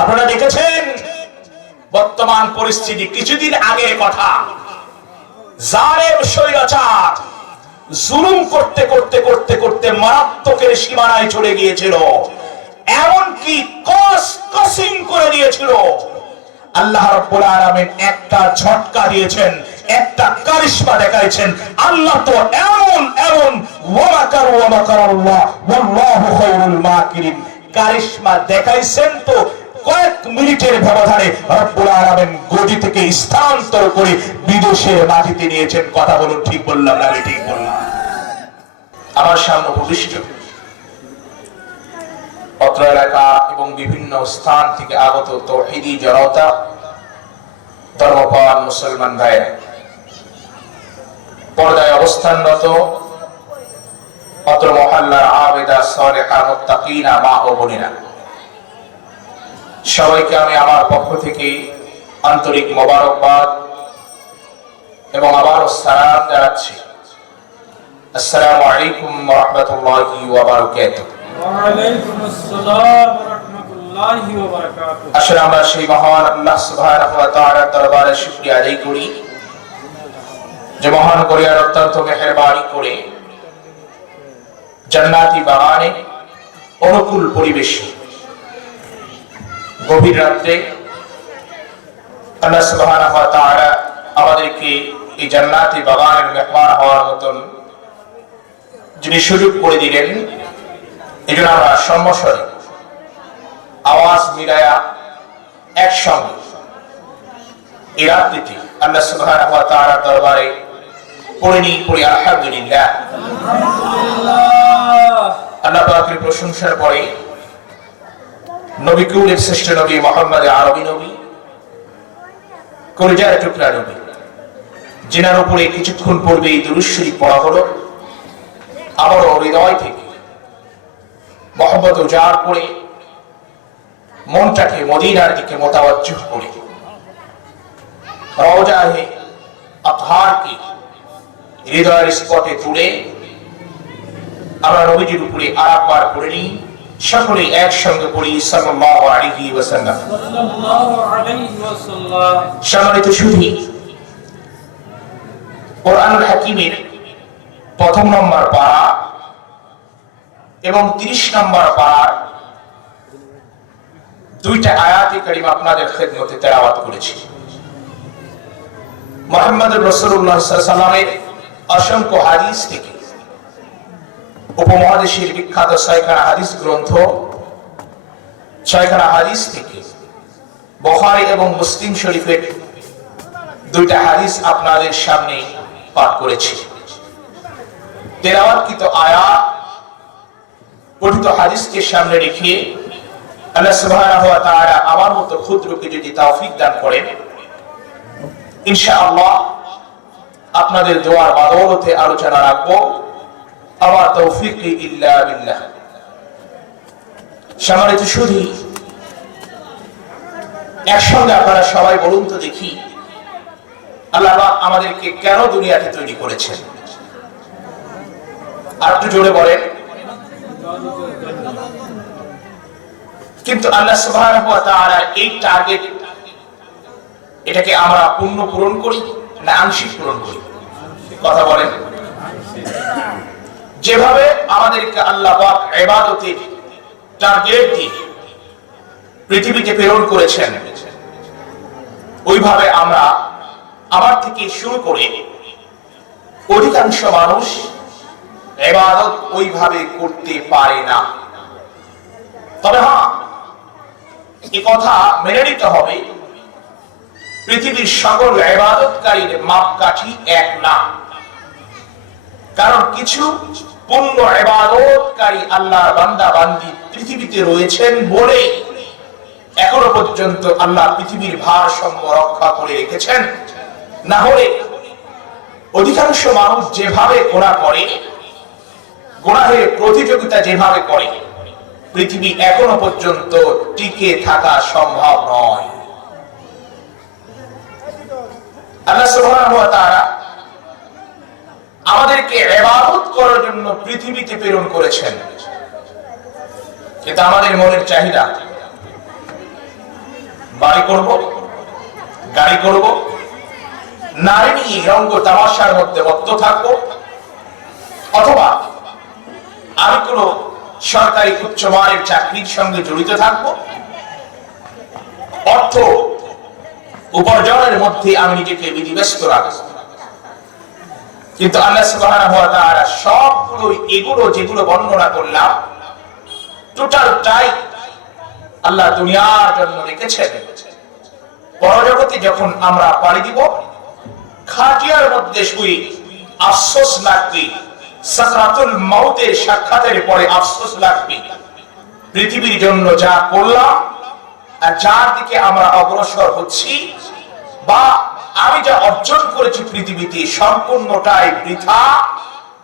আপনারা দেখেছেন বর্তমান পরিস্থিতি, কিছুদিন আগের কথা, জালেম স্বৈরাচার জুলুম করতে করতে করতে করতে মারাত্মকের সীমানায় চলে গিয়েছিল, এমনকি কসিং করে দিয়েছিল। আল্লাহ রাব্বুল আলামিন একটা ঝটকা দিয়েছেন, একটা কারিশমা দেখাইছেন। আল্লাহ তো এমন এমন ওয়ামাকারু ওয়ামাকারাল্লাহ ওয়াল্লাহু খায়রুল মাকিরিন কারিশমা দেখাইছেন, তো কয়েক মিনিটের ব্যবধানে রব্বুল আলামিন গদি থেকে স্থানান্তর করে বিদেশের মাটিতে নিয়েছেন। কথা বলুন, ঠিক বললাম না? ঠিক বললাম। আমার সামনে উপবিষ্ট অত্র এলাকা এবং বিভিন্ন স্থান থেকে আগত তাওহীদি জনতা, ধর্মপ্রাণ মুসলমান ভাইরা, পর্দায় অবস্থানরত অত্র মহল্লার আবেদা সালেহা মুত্তাকিনা মা ও বোনেরা, সবাইকে আমি আমার পক্ষ থেকে আন্তরিক মোবারকবাদ এবং আবারও সালাম জানাচ্ছি। আসসালামু আলাইকুম ওয়া রাহমাতুল্লাহি ওয়া বারাকাতুহু। ওয়া আলাইকুম আসসালাম ওয়া রাহমাতুল্লাহি ওয়া বারাকাতুহু। আসলে আমরা সেই মহান আল্লাহ সুবহানাহু ওয়া তাআলার দরবারে শুকরিয়া আদায় করি যে মহান করিয়ার অত্যন্ত মেহেরবানি করে জান্নাতি বাগানে অনুকূল পরিবেশে গভীর রাত্রে আল্লাহ সুবহানাহু ওয়া তাআলা আমাদেরকে এই জান্নাতি বাগানের মেহমান হওয়ার মতন যিনি সুযোগ করে দিলেন, এই জন্য আমরা সম্মস্বরে আওয়াজ মিলায়া একসঙ্গে এই রাত্রিটি আল্লাহ সুবহানাহু ওয়া তাআলার দরবারে পড়ি আলহামদুলিল্লাহ। আল্লাহ পাকের প্রশংসার পরে নবী কুলের শ্রেষ্ঠ নবী মুহাম্মদ আরবী নবী, কলিজার টুকরা নবী, যিনার উপরে কিছুক্ষণ পূর্বে এই দুরূদ শরীফ পড়া হলো, আমারও হৃদয় থেকে মহব্বত উজাড় করে মনটাকে মদিনার দিকে মোতাওয়াজ্জহ করে রওজায়ে আতহারকে হৃদয়ের স্পটে তুলে আমরা নবীজির উপরে আরেকবার পড়ে নিই। সকলে একসঙ্গে পড়ি সাল্লাল্লাহু আলাইহি ওয়াসাল্লাম। সম্মানিত সুধী, কোরআনুল হাকিমের প্রথম নম্বর পারা এবং 30 নম্বর পারার দুইটা আয়াতে কারিমা আপনাদের খেদমতে তেলাওয়াত করেছি। মুহাম্মদুর রাসূলুল্লাহ সাল্লাল্লাহু আলাইহি ওয়াসাল্লামের অসংখ্য হাদিস থেকে, উপমহাদেশের বিখ্যাত 6খানা হাদিস গ্রন্থ, 6খানা হাদিস থেকে বুখারী এবং মুসলিম শরীফের দুইটা হাদিস আপনাদের সামনে পাঠ করেছি। তেলাওয়াতকৃত আয়াত, পঠিত হাদিসকে সামনে রেখে আল্লাহ সুবহানাহু ওয়া তাআলা আমার মতো ক্ষুদ্রকে যদি তৌফিক দান করেন, ইনশাআল্লাহ আপনাদের দোয়ার বদৌলতে আলোচনা রাখবো। আমার তৌফিক ইল্লা বিল্লাহ। সম্মানিত সুধী, একসঙ্গে আপনারা সবাই বলুন তো দেখি, আল্লাহ আমাদেরকে কেন দুনিয়াতে তৈরি করেছেন? আর একটু জোরে বলেন। কিন্তু আল্লাহ সুবহানাহু ওয়া তাআলা এই টার্গেট, এটাকে আমরা পূরণ করি না আংশিক পূরণ করি? কথা বলেন। যেভাবে আমাদেরকে আল্লাহ পাক ইবাদতের টার্গেট দিয়ে পৃথিবীতে প্রেরণ করেছেন, ওইভাবে আমরা আমার থেকে শুরু করে অধিকাংশ মানুষ ইবাদত ওইভাবে করতে পারে না। তবে হ্যাঁ, এই কথা মেনে নিতে হবে, পৃথিবীর সকল ইবাদতকারীর মাপকাঠি এক না। কারণ কিছু পূর্ণ ইবাদতকারী আল্লাহর বান্দা বান্দি পৃথিবীতে রয়েছেন বলে এখনো পর্যন্ত আল্লাহ পৃথিবীর ভারসাম্য রক্ষা করে রেখেছেন। না হলে অধিকাংশ মানুষ যেভাবে গুনাহ করে, গুনাহের প্রতিযোগিতা যেভাবে করে, পৃথিবী এখনো পর্যন্ত টিকে থাকা সম্ভব নয়। আল্লাহ সুবহানাহু ওয়া তাআলা আমাদেরকে ইবাদত করার জন্য পৃথিবীতে প্রেরণ করেছেন, কিন্তু আমাদের মনের চাহিদা বাড়ি করব, গাড়ি করব, নারী নিয়ে রঙ্গ তামাশার মধ্যে মত্ত থাকবো, অথবা আমি কোন সরকারি উচ্চমানের চাকরির সঙ্গে জড়িত থাকবো, অর্থ উপার্জনের মধ্যে আমি নিজেকে বিধিব্যস্ত রাখবো। কিন্তু আল্লাহ সুবহানাহু ওয়া তাআলা সবগুলো এগুলো যেগুলো বর্ণনা করলাম টোটালটাই আল্লাহ দুনিয়ার জন্য রেখেছেন। পরজগতে যখন আমরা পাড়ি দিব, খাটিয়ার মধ্যে শুয়ে আফসোস লাগবে, সাকরাতুল মাউতের সাক্ষাতের পরে আফসোস লাগবে পৃথিবীর জন্য যা করলাম আর যার দিকে আমরা অগ্রসর হচ্ছি বা আমি যা অর্জন করেছি পৃথিবীতে সম্পূর্ণটাই বৃথা।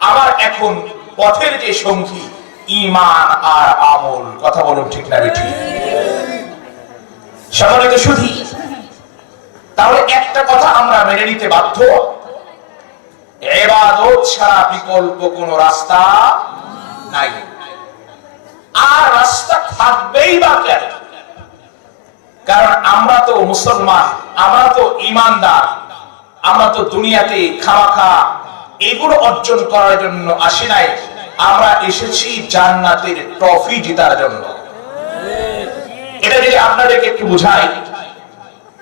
আমার এখন পথের যে সঙ্গী ঈমান আর আমল। কথা বলুন ঠিক না বেঠিক? সম্মানিত সুধী, তাহলে একটা কথা আমরা মেনে নিতে বাধ্য, ইবাদত ছাড়া বিকল্প কোনো রাস্তা নাই। আর রাস্তা থাকবেই বা কেন? কারণ আমরা তো মুসলমান, আমরা তো ঈমানদার, আমরা তো দুনিয়াতে খামাখা এগুলো অর্জন করার জন্য আসি নাই, আমরা এসেছি জান্নাতের ট্রফি জেতার জন্য। এটা যদি আপনাদেরকে একটু বুঝাই,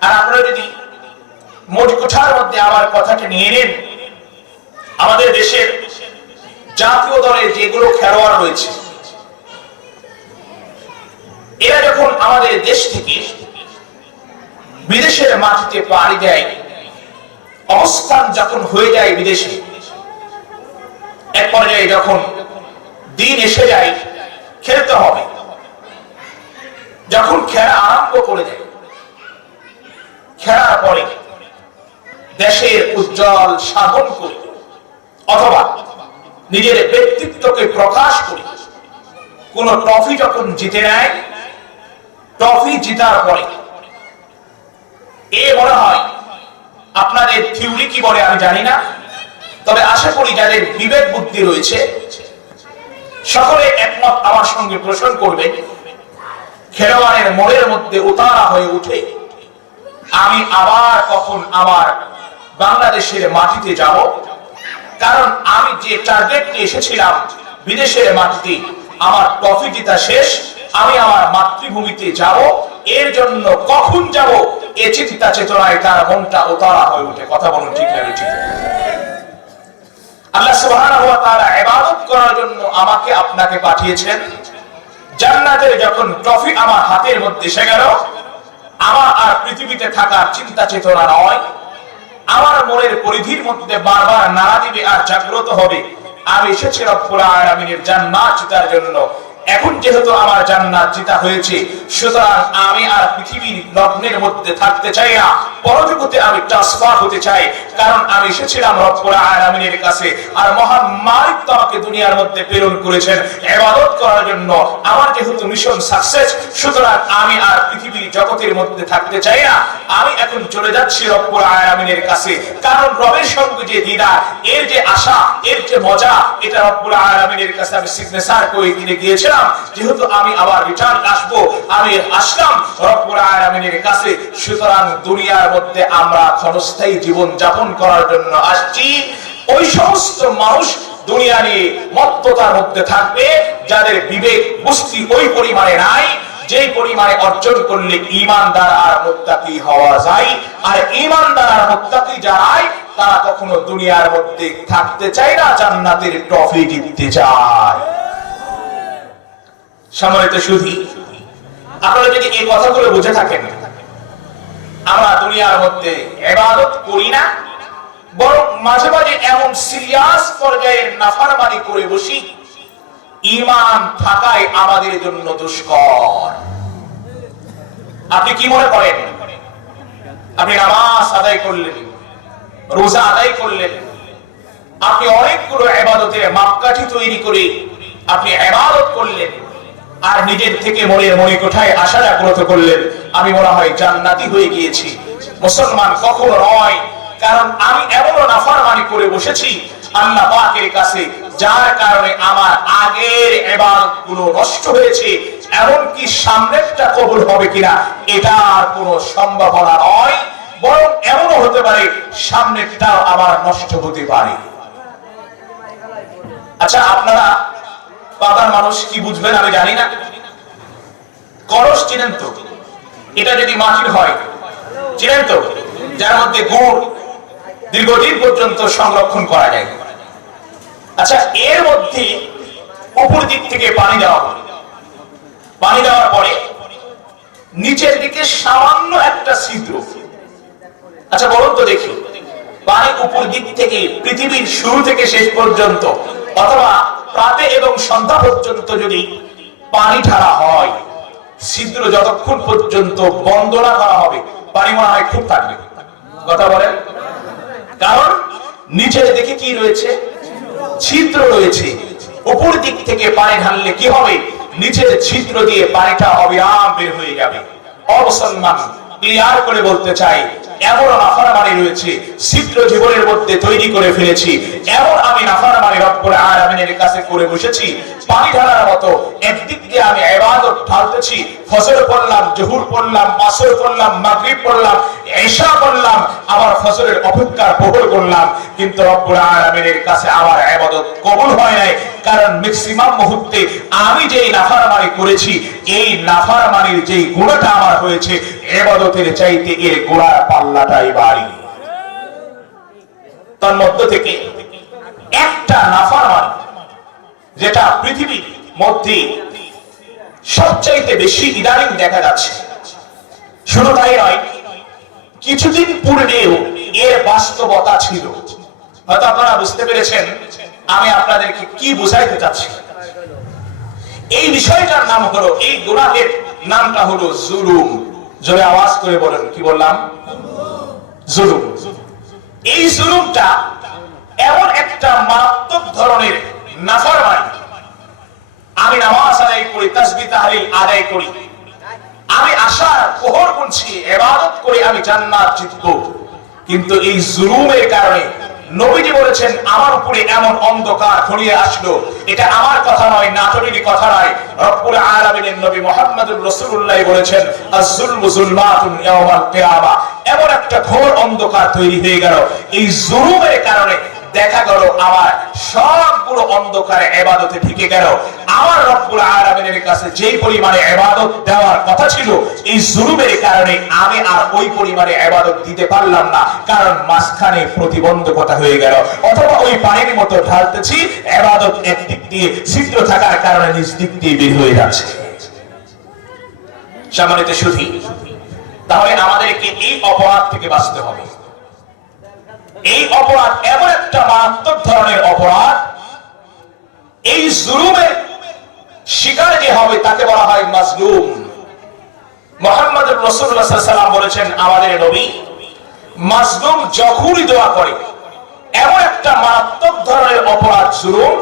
আর আপনারা যদি মোট কোঠার মধ্যে আমার কথাটা নিয়ে নেন, আমাদের দেশের জাতীয় দলের যেগুলো খেলোয়াড় রয়েছে, এরা যখন আমাদের দেশ থেকে বিদেশের মাটিতে পাড়ি দেয়, অবস্থান যখন হয়ে যায় বিদেশে, এক পর্যায়ে যখন দিন এসে যায় খেলতে হবে, যখন খেলা আরম্ভ করে দেয়, খেলার পরে দেশের উজ্জ্বল সাধন করে অথবা নিজের ব্যক্তিত্বকে প্রকাশ করে কোন ট্রফি যখন জিতে নেয়, ট্রফি জিতার পরে মনে হয়, আপনাদের থিওরি কি বলে আমি জানি না, তবে আশা করি যাদের বিবেক বুদ্ধি রয়েছে সকলে একমত আমার সঙ্গে পোষণ করবে, খেলোয়াড়ের মনের মধ্যে উতারা হয়ে উঠে আমি আবার কখন আমার বাংলাদেশের মাটিতে যাব, কারণ আমি যে টার্গেট নিয়ে এসেছিলাম বিদেশের মাটিতে আমার ট্রফি জেতা শেষ, আমি আমার মাতৃভূমিতে যাব, এর জন্য কখন যাব এই চিন্তা চেতনায় তার মনটা উতারা হয়ে ওঠে। কথা বলুন ঠিক না ঠিক? আল্লাহ সুবহানাহু ওয়া তাআলা ইবাদত করার জন্য আমাকে আপনাকে পাঠিয়েছেন। জান্নাতের যখন ট্রফি আমার হাতের মধ্যে এসে গেল, আমার আর পৃথিবীতে থাকার চিন্তা চেতনা নয়, আমার মনের পরিধির মধ্যে বারবার নাড়া দিবে আর জাগ্রত হবে, আমি এসেছি রব্বুল আলামিনের জান্নাত জেতার জন্য। এখন যেহেতু আমার জান্নাত জিতা হয়েছে, সুতরাং আমি আর পৃথিবীর লগ্নের মধ্যে থাকতে চাই না, পরজগতে আমি ট্রান্সফার হতে চাই, কারণ আমি এসেছিলাম রব্বুল আলামিনের কাছে, আর মহান মালিক তো আমাকে দুনিয়ার মধ্যে প্রেরণ করেছেন ইবাদত করার জন্য। আমার যেহেতু মিশন সাকসেস, সুতরাং আমি আর পৃথিবীর জগতের মধ্যে থাকতে চাই না, আমি এখন চলে যাচ্ছি রব্বুল আলামিনের কাছে, কারণ রবের সঙ্গে যে দিদার, এর যে আশা, এর যে মজা, এটা রব্বুল আলামিনের কাছে আমি সিগনেচার করে দিয়ে গিয়েছিলাম। যেহেতু আমি আবার রিটার্ন আসবো, আমি আসলাম রব্বুল আলামিনের কাছে, সুতরাং দুনিয়ার মধ্যে আমরা ক্ষণস্থায়ী জীবন যাপন করার জন্য আসছি। ওই সমস্ত মানুষ দুনিয়া নিয়ে মত্ততার মধ্যে থাকবে যাদের বিবেক বুদ্ধি ওই পরিমাণে নাই, যেই পরিমাণে অর্জন করলে ঈমানদার আর মুত্তাকি হওয়া যায়। আর ঈমানদার আর মুত্তাকি যারাই, তারা কখনো দুনিয়ার মধ্যে থাকতে চায় না, জান্নাতের ট্রফি জিততে চায়। সম্মানিত সুধী, আপনারা যদি এই কথাগুলো বুঝে থাকেন, আমরা দুনিয়ার মধ্যে ইবাদত করি না, বরং মাঝে মাঝে এমন সিরিয়াস পর্যায়ে নাফরমানি করে বসি, ঈমান থাকাই আমাদের জন্য দুষ্কর। আপনি কি মনে করেন, আপনি নামাজ আদায় করলেন, রোজা আদায় করলেন, আপনি অনেকগুলো ইবাদতের মাপকাঠি তৈরি করে আপনি ইবাদত করলেন, আর নিজের থেকে মনের মণিকোঠায় আশা জাগ্রত করলেন, আমি মনে হয় জান্নাতি হয়ে গিয়েছি। মুসলমান কখনো নয়, কারণ আমি এমন নাফরমানি করে বসেছি আল্লাহ পাকের কাছে, যার কারণে আমার আগের ইবাদতগুলো নষ্ট হয়েছে, এমনকি সামনেরটা কবুল হবে কিনা এটার কোনো সম্ভাবনা নয়, বরং এমনও হতে পারে সামনেরটাও আবার নষ্ট হতে পারে। আচ্ছা, আপনারা বাবার মানুষ কি বুঝবেন আমি জানি না, করস চিনেন তো? এটা যদি মাটির হয় চিনেন তো, যার মধ্যে গুড় দীর্ঘদিন পর্যন্ত সংরক্ষণ করা যায়। আচ্ছা, এর মধ্যে উপর দিক থেকে পানি দেওয়া হয়, পানি দেওয়ার পরে নিচের দিকে সামান্য একটা ছিদ্র। আচ্ছা বলুন তো দেখি, পানি উপর দিক থেকে পৃথিবীর শুরু থেকে শেষ পর্যন্ত অথবা প্রাতে এবং সন্ধ্যা পর্যন্ত যদি পানি ঢালা হয়, ছিদ্র যতক্ষণ পর্যন্ত বন্ধ না করা হবে পানি মনে হয় খুব থাকবে। কথা বলেন, কারণ নিচের দিকে কি রয়েছে? ছিদ্র রয়েছে। উপর দিক থেকে পানি ঢাললে কি হবে? নিচের ছিদ্র দিয়ে পানিটা অবিরাম বের হয়ে যাবে। অবসম্মান ক্লিয়ার করে বলতে চাই, এমন নাফরমানি রয়েছে ছিদ্র জীবনের মধ্যে তৈরি করে ফেলেছি, এমন আমি নাফরমানি রব্বুল আলামিনের কাছে করে বসেছি। পানি ঢালার মতো একদিক দিয়ে আমি ইবাদত ঢালতেছি, ফজর পড়লাম, জোহর পড়লাম, আসর পড়লাম, মাগরিব পড়লাম, ইশা পড়লাম, আবার ফজরের অপেক্ষার প্রহর করলাম, কিন্তু রব্বুল আলামিনের কাছে আমার ইবাদত কবুল হয় নাই। কারণ ম্যাক্সিমাম মুহূর্তে আমি যেই নাফরমানি করেছি, এই নাফরমানির যেই গুণাটা আমার হয়েছে, ইবাদতের চাইতে এর গুণার পাল্লাটাই বাড়ি। তার মধ্য থেকে একটা নাফরমানি যেটা পৃথিবীর মধ্যে সবচাইতে বেশি ইদানিং দেখা যাচ্ছে, শুধু তাই নয়, কিছুদিন পূর্বেও এর বাস্তবতা ছিল। হয়তো আপনারা বুঝতে পেরেছেন আমি আপনাদেরকে কি বুঝাইতে চাচ্ছি। এই বিষয়টার নাম হলো, এই গুনাহের নামটা হলো জুলুম। জোরে আওয়াজ করে বলেন, কি বললাম? জুলুম। এই জুলুমটা এমন একটা মারাত্মক ধরনের নাফরমানি। আমি নামাজ আদায় করি, তাসবিহ তাহলিল আদায় করি, আমি আশার প্রহর গুনছি, ইবাদত করে আমি জান্নাত জিতবো, কিন্তু এই জুলুমের কারণে নবীজি বলেছেন আমার উপরে এমন অন্ধকার ঘনিয়ে আসলো, এটা আমার কথা নয়, নাটকের কথা নয়, রব্বুল আলামিনের নবী মুহাম্মদুর রাসূলুল্লাহ বলেছেন আয-যুলমু যুলমাতুন ইয়াওমাল কিয়ামা। এমন একটা ঘোর অন্ধকার তৈরি হয়ে গেল এই জুলুমের কারণে। দেখা গেল আমার সবগুলো অন্ধকারে ইবাদতে ঢেকে গেল। আমার রব্বুল আলামিনের কাছে যেই পরিমাণে ইবাদত দেওয়ার কথা ছিল, এই জুলুমের কারণে আমি আর ওই পরিমাণে ইবাদত দিতে পারলাম না, কারণ মাঝখানে প্রতিবন্ধকতা হয়ে গেল। অথবা ওই পানির মতো ঢালতেছি, ইবাদত একদিক দিয়ে ছিদ্র থাকার কারণে নিজ দিক দিয়ে বের হয়ে যাচ্ছে। সম্মানিত সুধী, তাহলে আমাদেরকে এই অপরাধ থেকে বাঁচতে হবে। এই অপরাধ এমন একটা মারাত্মক ধরনের অপরাধ, এই জুলুমের শিকার যে হবে তাকে বলা হয় মাজলুম। মুহাম্মদুর রাসূলুল্লাহ সাল্লাল্লাহু আলাইহি ওয়াসাল্লাম বলেছেন, আমাদের নবী মাজলুম যখনই দোয়া করে, এমন একটা মারাত্মক ধরনের অপরাধ জুলুম,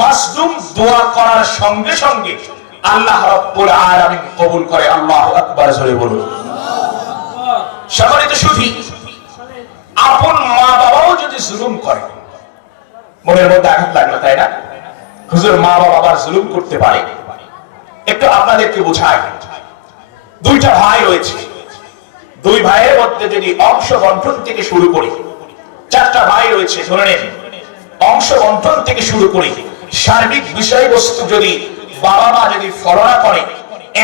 মাজলুম দোয়া করার সঙ্গে সঙ্গে আল্লাহ রাব্বুল আলামিন কবুল করে। আল্লাহু আকবার, জোরে বলুন। সম্মানিত সুধী, আপন মা বাবাও যদি জুলুম করে, মনের মধ্যে আঘাত লাগলো, তাই না? হুজুর, মা বাবা আবার জুলুম করতে পারে? একটু আপনাদেরকে বোঝাই। দুইটা ভাই রয়েছে, দুই ভাইয়ের মধ্যে যদি অংশ বন্টন থেকে শুরু করি, চারটা ভাই রয়েছে ধরে নেন, অংশ বন্টন থেকে শুরু করি, সার্বিক বিষয়বস্তু যদি বাবা মা যদি ফলনা করে,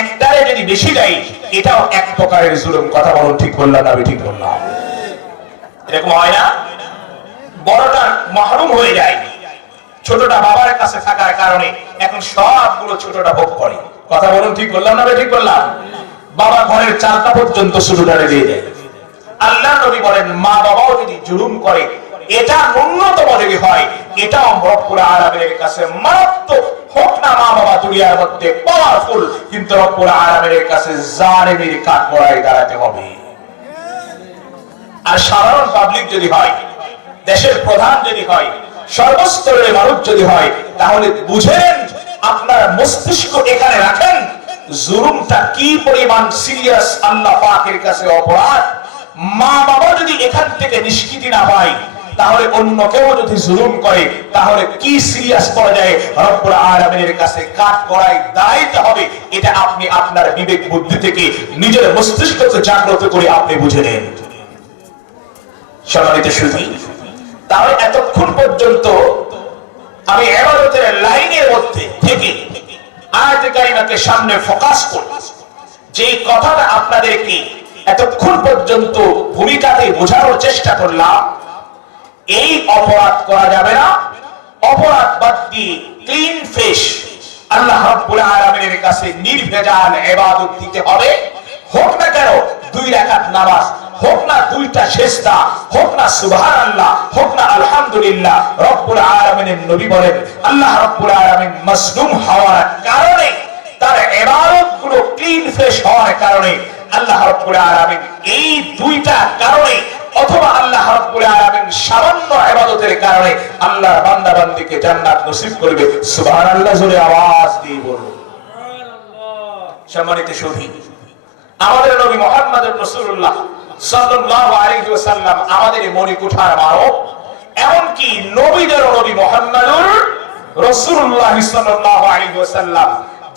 একটারে যদি বেশি দেয়, এটাও এক প্রকারের জুলুম। কথা বলুন, ঠিক বললাম না? আমি ঠিক বললাম? এরকম হয় না? বড়টা মাহরুম হয়ে যায়, ছোটটা বাবার কাছে থাকার কারণে এখন সবগুলো ছোটটা ভোগ করে। কথা বলুন, ঠিক বললাম না? আমি ঠিক বললাম? বাবা ঘরের চালটা পর্যন্ত ছোটটারে দিয়ে দেয়। আল্লাহ নবী বলেন, মা বাবাও যদি জুলুম করে, এটা ন্যূনতম যদি হয়, এটাও রব্বুল আলামিনের কাছে মারাত্মক। হোক না মা বাবা দুনিয়ার মধ্যে পাওয়ারফুল, কিন্তু রব্বুল আলামিনের কাছে জালিমের কাঠগড়ায় দাঁড়াতে হবে। আর সাধারণ পাবলিক যদি হয়, দেশের প্রধান যদি হয়, সর্বস্তরের মানুষ যদি হয়, তাহলে বুঝেন, আপনার মস্তিষ্ক এখানে রাখেন, জুলুমটা কি পরিমাণ সিরিয়াস আল্লাহ পাকের কাছে অপরাধ। মা বাবা যদি এখান থেকে নিষ্কৃতি না পায়, তাহলে অন্য কেউ যদি জুলুম করে তাহলে কি সিরিয়াস পর্যায়ে রব্বুল আলামিনের কাছে কাঠ গড়ায় দাঁড়াইতে হবে, এটা আপনি আপনার বিবেক বুদ্ধি থেকে নিজের মস্তিষ্ককে জাগ্রত করে আপনি বুঝে নেন। সম্মানিত সুধী, তাহলে এতক্ষণ পর্যন্ত আমি ইবাদতের লাইনের মধ্যে থেকে আয়াতে কারিমাকে সামনে ফোকাস করি, যে কথাটা আপনাদেরকে এতক্ষণ পর্যন্ত ভূমিকাতে বোঝানোর চেষ্টা করলাম, এই অপরাধ করা যাবে না, অপরাধ বাদ দিয়ে ক্লিন ফেস আল্লাহ রাব্বুল আলামিনের কাছে নির্ভেজাল ইবাদত দিতে হবে। হোক না কেন 2 রাকাত নামাজ, হোক না 2টা সিজদা, হোক না সুবহানাল্লাহ, হোক না আলহামদুলিল্লাহ। রব্বুল আলামিনের নবী বলেন, আল্লাহ রাব্বুল আলামিন মাসলুম হওয়ার কারণে, তার ইবাদত গুলো ক্লিন ফ্রেশ হওয়ার কারণে আল্লাহ রাব্বুল আলামিন এই 2টা কারণে, অথবা আল্লাহ রাব্বুল আলামিন সামান্য ইবাদতের কারণে আল্লাহর বান্দা বান্দীকে জান্নাত নসিব করবে। সুবহানাল্লাহ জোরে আওয়াজ দিয়ে বলুন সুবহানাল্লাহ। সম্মানিত সুধী, আমাদের নবী মুহাম্মদুর রাসূলুল্লাহ সাল্লাল্লাহু আলাইহি ওয়াসাল্লাম আমাদের মনিকুঠার মানব, এমনকি নবীদের নবী মুহাম্মদুর রাসূলুল্লাহ সাল্লাল্লাহু আলাইহি ওয়াসাল্লাম,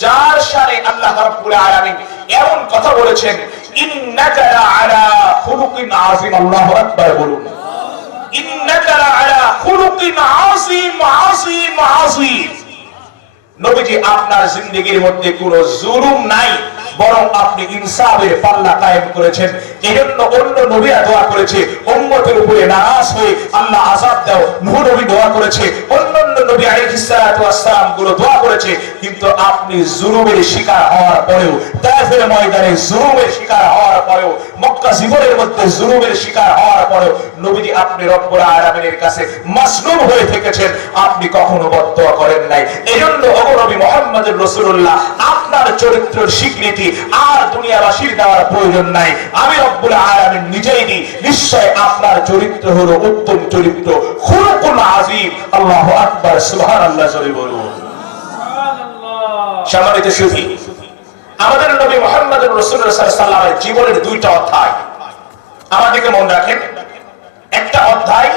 যার শানে আল্লাহ রাব্বুল আলামিন এমন কথা বলেছেন, ইন্নাকা লাআলা খুলুকিন আযীম। আল্লাহু আকবার বলুন, ইন্নাকা লাআলা খুলুকিন আযীম আযীম আযীম। নবীজি আপনার জিন্দেগীর মধ্যে কোনো জুলুম নাই, বরং আপনি ইনসাফের পাল্লা কায়েম করেছেন। এজন্য অন্য নবীরা দোয়া করেছে উম্মতের উপরে নারাজ হয়ে আল্লাহ আযাব দাও, নূহ নবী দোয়া করেছে, অন্যান্য নবী আলাইহিস সালাতু ওয়াস সালাম গুলো দোয়া করেছে, কিন্তু আপনি জুলুমের শিকার হওয়ার পরেও, তায়েফের ময়দানে জুলুমের শিকার হওয়ার পরেও, মক্কা জীবনের মধ্যে জুলুমের শিকার হওয়ার পরেও নবীজি আপনি রব্বুল আলামিনের কাছে মাসলুম হয়ে থেকেছেন, আপনি কখনো বদদোয়া করেন নাই। এজন্য ওগো নবী মুহাম্মদুর রাসূলুল্লাহ, আপনার চরিত্রের স্বীকৃতি আর দুনিয়াবাসীর দেওয়ার প্রয়োজন নাই, আমি রব্বুল আলামিন নিজেই দিই। নিশ্চয় আপনার চরিত্র হলো উত্তম চরিত্র, খুলুকুল আযীম। আল্লাহু আকবার, সুবহানাল্লাহ জোরে বলুন সুবহানাল্লাহ। সম্মানিত সুধী, আমাদের নবী মুহাম্মদুর রাসূলুল্লাহ সাল্লাল্লাহু আলাইহি ওয়াসাল্লামের জীবনের 2টা অধ্যায় আমাদেরকে মনে রাখেন। একটা অধ্যায়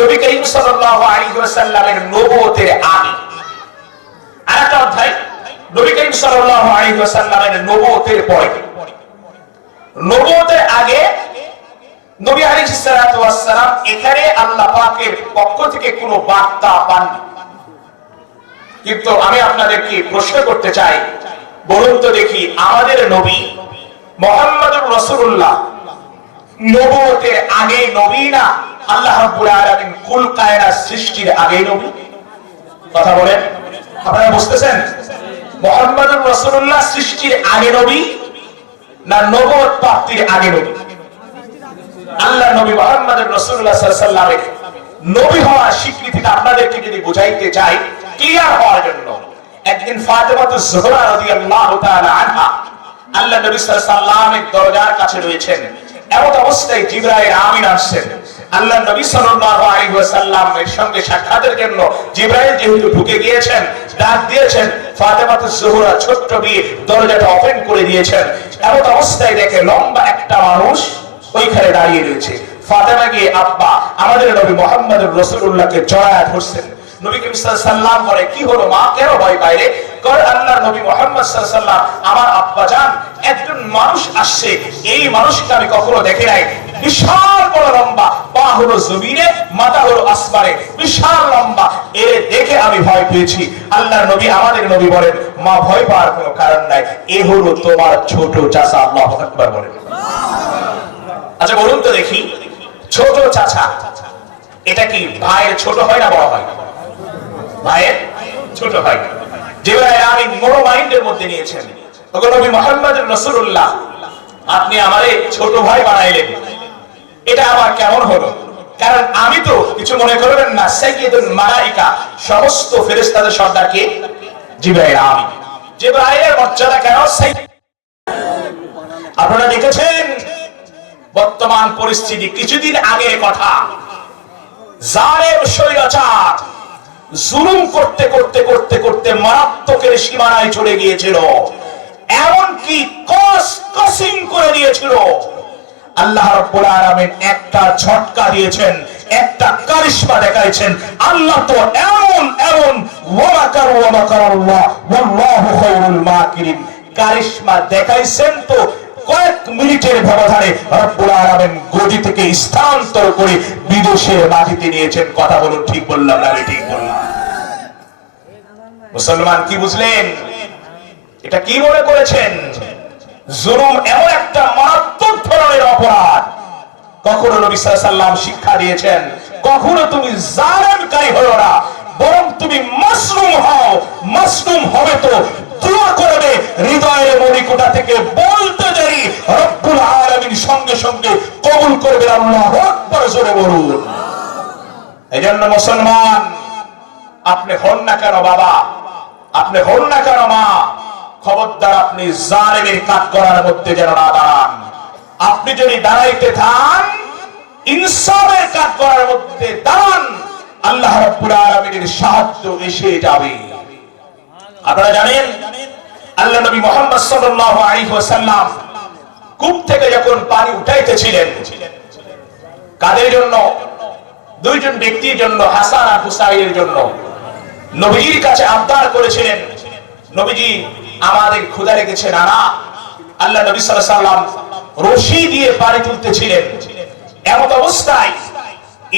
নবী করিম সাল্লাল্লাহু আলাইহি ওয়াসাল্লামের নবুয়তের আগে, আরেকটা অধ্যায় নবী করিম সাল্লাল্লাহু আলাইহি ওয়াসাল্লামের নবুয়তের পরে। নবুয়তের আগে নবী আলাইহিস সালাতু ওয়াস সালাম এখানে আল্লাহ পাকের পক্ষ থেকে কোনো বার্তা পাননি। কিন্তু আমি আপনাদেরকে প্রশ্ন করতে চাই, বলুন তো দেখি, আমাদের নবী মুহাম্মদুর রাসূলুল্লাহ নবুয়তের আগে নবী না আল্লাহ রাব্বুল আলামিন কুল কায়নাত সৃষ্টির আগে নবী? কথা বলেন, আপনারা বুঝতেছেন? মুহাম্মদুর রাসূলুল্লাহ সৃষ্টির আগে নবী না নবুয়ত প্রাপ্তির আগে নবী? আল্লাহ নবী মুহাম্মদুর রাসূলুল্লাহ সাল্লাল্লাহু আলাইহি ওয়াসাল্লামের নবী হওয়ার স্বীকৃতিটা আপনাদেরকে যদি বুঝাইতে চাই, ক্লিয়ার হওয়ার জন্য, একদিন ফাতেমাতুজ জোহরা রাদিয়াল্লাহু তাআলা আনহা আল্লাহ নবী সাল্লাল্লাহু আলাইহি ওয়াসাল্লামের দরজার কাছে রয়েছেন। এমন অবস্থায় জিবরাইল আমিন আসছেন। আল্লাহ নবী সাল্লাল্লাহু আলাইহি ওয়াসাল্লামের সঙ্গে সাক্ষাতের জন্য জিবরাইল যেহেতু ঢুকে গিয়েছেন, ডাক দিয়েছেন, ফাতেমাতুজ জোহরা ছোট্ট বিয়ে দরজাটা ওপেন করে দিয়েছেন। এমন অবস্থায় দেখে লম্বা একটা মানুষ ওইখানে দাঁড়িয়ে রয়েছে। ফাতেমা গিয়ে আব্বা আমাদের নবী মুহাম্মদুর রাসূলুল্লাহকে জড়ায় ধরছেন। নবী করিম সাল্লাল্লাহু আলাইহি ওয়াসাল্লাম বলে, কি হলো মা, কেন ভয় পাইলে? কয়, আল্লাহর নবী মুহাম্মদ সাল্লাল্লাহু আলাইহি ওয়াসাল্লাম, আমার আব্বা জান, একজন মানুষ আসছে, এই মানুষকে আমি কখনো দেখি নাই, বিশাল বড় লম্বা, পা হলো জমিনে, মাথা হলো আসমানে, বিশাল লম্বা, এর দেখে আমি ভয় পেয়েছি। আল্লাহর নবী আমাদের নবী বলেন, মা ভয় পাওয়ার কোনো কারণ নাই, এ হলো তোমার ছোট চাচা। আল্লাহু আকবার বলেন। আচ্ছা বলুন তো দেখি, ছোট চাচা এটা কি ভাইয়ের ছোট হয় না বড় হয়? ভাইয়ের ছোট হয়। জিবরাইল আমিন মোর মাইন্ডের মধ্যে নিয়েছেন, ওগো নবী মুহাম্মদুর রাসূলুল্লাহ, আপনি আমারে ছোট ভাই বানাইলেন, এটা আবার কেমন হলো? কারণ আমি তো, কিছু মনে করবেন না, সাইয়্যিদুল মালায়েকা, সমস্ত ফেরেশতাদের সর্দার কে? জিবরাইল আমিন। জিবরাইলের মর্যাদা কেন সাইয়্যিদ? আপনারা দেখেছেন বর্তমান পরিস্থিতি, কিছুদিন আগের কথা, জালেম স্বৈরাচার জুলুম করতে করতে করতে করতে মারাত্মকের সীমানায় চলে গিয়েছিল, এমনকি কসিং করে দিয়েছিল। আল্লাহ রাব্বুল আলামিন একটা ঝটকা দিয়েছেন, একটা কারিশমা দেখাইছেন। আল্লাহ তো এমন এমন ওয়া মাকারু ওয়া মাকারাল্লাহ ওয়াল্লাহু খায়রুল মাকিরিন কারিশমা দেখাইছেন, তো কয়েক মিনিটের ব্যবধানে রব্বুল আলামিন গদি থেকে স্থানান্তর করে বিদেশের মাটিতে নিয়েছেন। কথা বলুন, ঠিক বললাম না ঠিক বললাম? মুসলমান কি বুঝলেন? এটা কি মনে করেছেন? জুলুম এমন একটা মারাত্মক ধরনের অপরাধ, কখনো নবী সাল্লাল্লাহু আলাইহি ওয়াসাল্লাম শিক্ষা দিয়েছেন কখনো তুমি জালেমকারী হও না, বরং তুমি মাসলুম হও। মাসলুম হবে তো দোয়া করবে হৃদয়ের মণিকোঠা থেকে, বলতে দেরি রব্বুল আলামিন সঙ্গে সঙ্গে কবুল করবে। আল্লাহু আকবার, জোরে বলুন। এইজন্য মুসলমান, আপনি হন না কেন বাবা, আপনি হন না কেন মা, খবরদার আপনি জালেমের কাজ করার মধ্যে যেন না দাঁড়ান। আপনি যদি দাঁড়াইতে থান, ইনসাফের কাজ করার মধ্যে দাঁড়ান, আল্লাহ রাব্বুল আলামিনের সাহায্য এসে যাবে। আপনারা জানেন আল্লাহ নবী মুহাম্মদ সাল্লাল্লাহু আলাইহি ওয়াসাল্লাম কূপ থেকে যখন পানি উঠাইতেছিলেন, কাদের জন্য? দুইজন ব্যক্তির জন্য, হাসান আর হুসাইনের জন্য। নবীজির কাছে আবদার করেছিলেন, নবীজি আমাদের ক্ষুধা লেগেছে। নানা, আল্লাহ নবী সাল্লাল্লাহু আলাইহি ওয়াসাল্লাম রশি দিয়ে পানি তুলতেছিলেন। এমন অবস্থায়